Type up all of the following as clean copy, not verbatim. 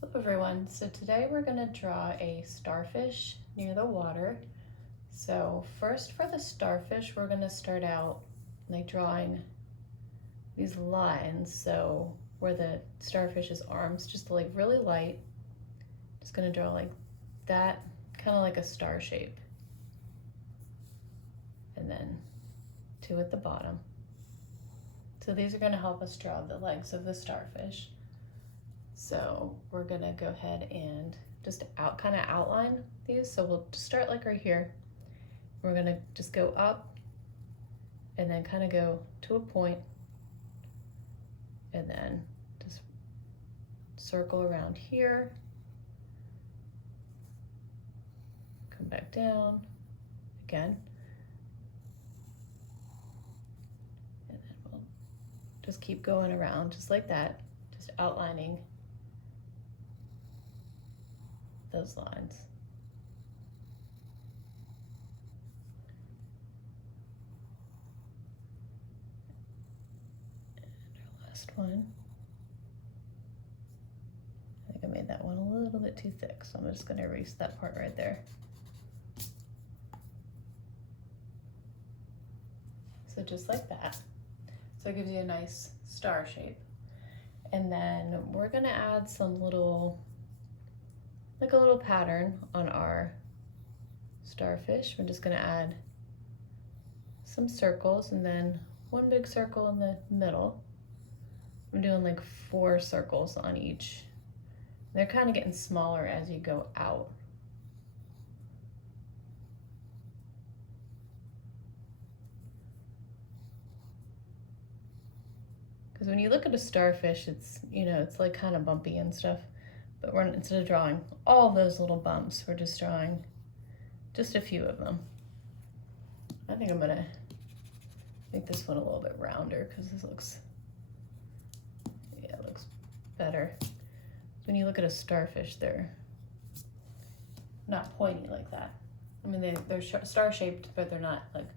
Hello everyone, so today we're going to draw a starfish near the water. So first for the starfish, we're going to start out like drawing these lines. So where the starfish's arms, just like really light, just going to draw like that, kind of like a star shape. And then two at the bottom. So these are going to help us draw the legs of the starfish. So we're gonna go ahead and just kind of outline these. So we'll just start like right here. We're gonna just go up and then kind of go to a point and then just circle around here. Come back down again. And then we'll just keep going around just like that, just outlining those lines. And our last one. I think I made that one a little bit too thick, so I'm just going to erase that part right there. So just like that. So it gives you a nice star shape. And then we're going to add some little, like a little pattern on our starfish. We're just going to add some circles and then one big circle in the middle. I'm doing like 4 circles on each. They're kind of getting smaller as you go out. Because when you look at a starfish, it's, it's like kind of bumpy and stuff. But instead of drawing all those little bumps, we're just drawing just a few of them. I think I'm gonna make this one a little bit rounder because this looks, it looks better. When you look at a starfish, they're not pointy like that. I mean, they're star-shaped, but they're not like,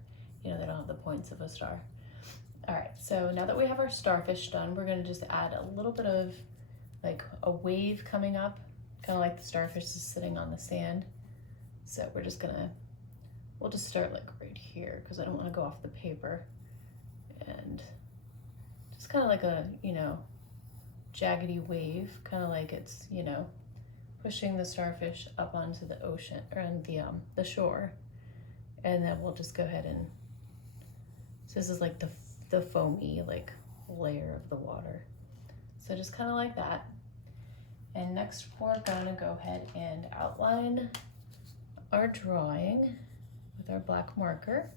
they don't have the points of a star. All right, so now that we have our starfish done, we're gonna just add a little bit of like a wave coming up, kind of like the starfish is sitting on the sand. So we're just we'll just start like right here because I don't want to go off the paper. And just kind of like a, jaggedy wave, kind of like it's, pushing the starfish up onto the ocean or on the shore. And then we'll just go ahead and, so this is like the foamy like layer of the water. So just kind of like that. And next we're gonna go ahead and outline our drawing with our black marker.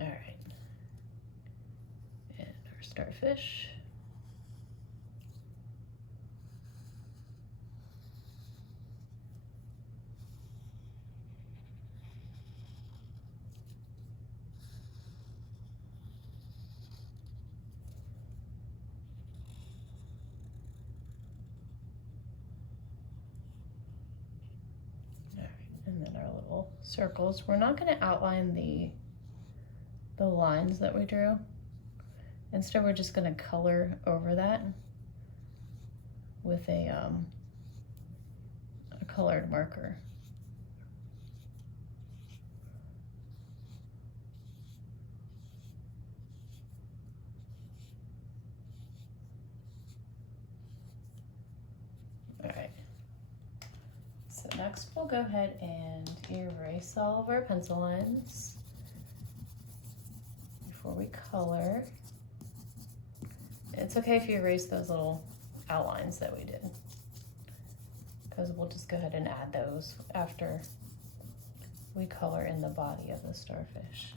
All right, and our starfish. And then our little circles. We're not going to outline the lines that we drew. Instead, we're just going to color over that with a colored marker. All right. So next we'll go ahead and erase all of our pencil lines before we color. It's okay if you erase those little outlines that we did, because we'll just go ahead and add those after we color in the body of the starfish.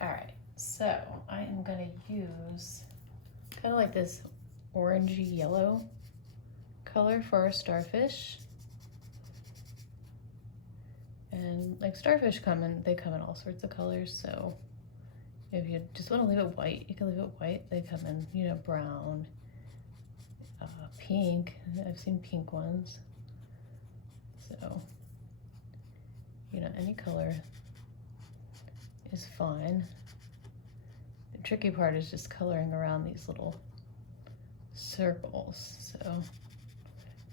All right, so I am gonna use kind of like this orangey yellow color for our starfish. And like starfish they come in all sorts of colors, so If you just want to leave it white, you can leave it white. They come in, you know, brown, pink. I've seen pink ones. So, you know, any color is fine. The tricky part is just coloring around these little circles. So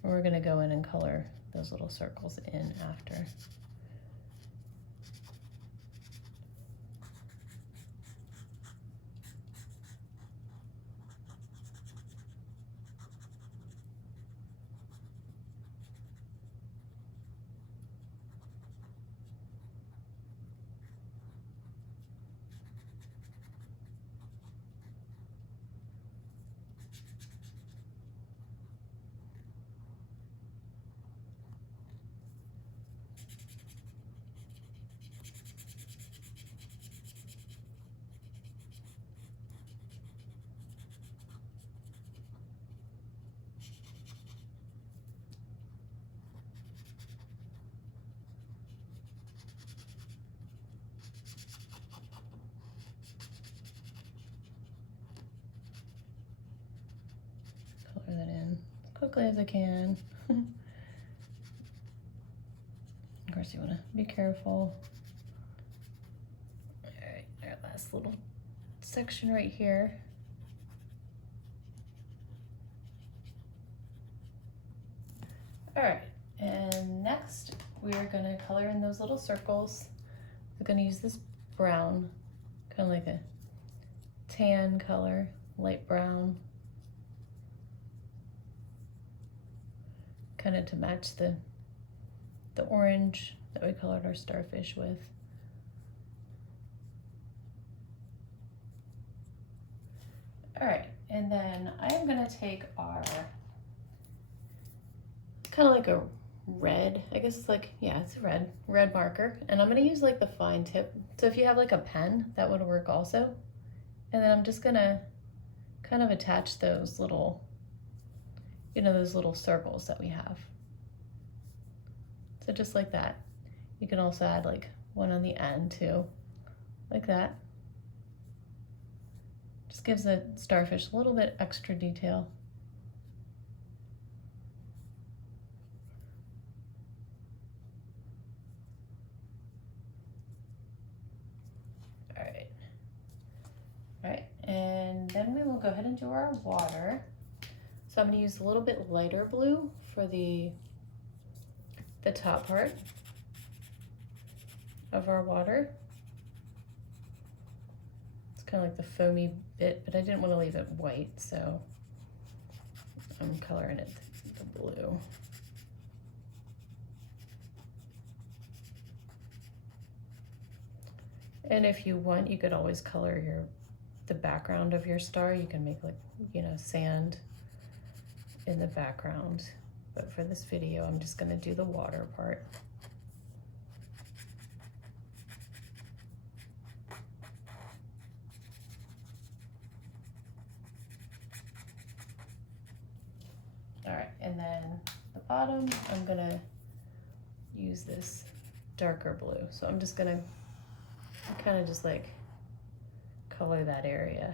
we're gonna go in and color those little circles in after. Color that in as quickly as I can. Of course, you want to be careful. All right, our last little section right here. All right, and next we are going to color in those little circles. We're going to use this brown, kind of like a tan color, light brown, kind of to match the orange that we colored our starfish with. All right, and then I am gonna take our, kind of like a red, I guess it's like, yeah, it's a red marker, and I'm gonna use like the fine tip. So if you have like a pen, that would work also. And then I'm just gonna kind of attach those little, you know, those little circles that we have. So just like that. You can also add like one on the end too, like that. Just gives the starfish a little bit extra detail. All right, and then we will go ahead and do our water. So I'm gonna use a little bit lighter blue for the top part of our water. It's kind of like the foamy bit, but I didn't want to leave it white, so I'm coloring it the blue. And if you want, you could always color the background of your star. You can make like, you know, sand in the background. But for this video, I'm just gonna do the water part. All right, and then the bottom, I'm gonna use this darker blue. So I'm just gonna kind of just like color that area.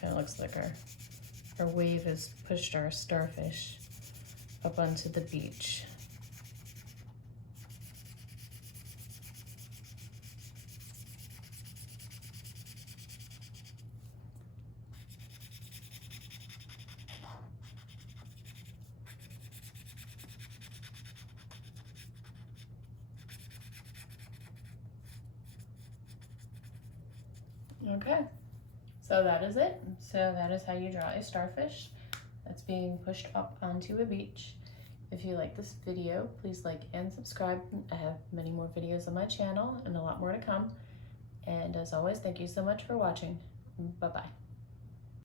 Kind of looks like our wave has pushed our starfish up onto the beach. Okay. So that is it. So that is how you draw a starfish that's being pushed up onto a beach. If you like this video, please like and subscribe. I have many more videos on my channel and a lot more to come. And as always, thank you so much for watching. Bye-bye.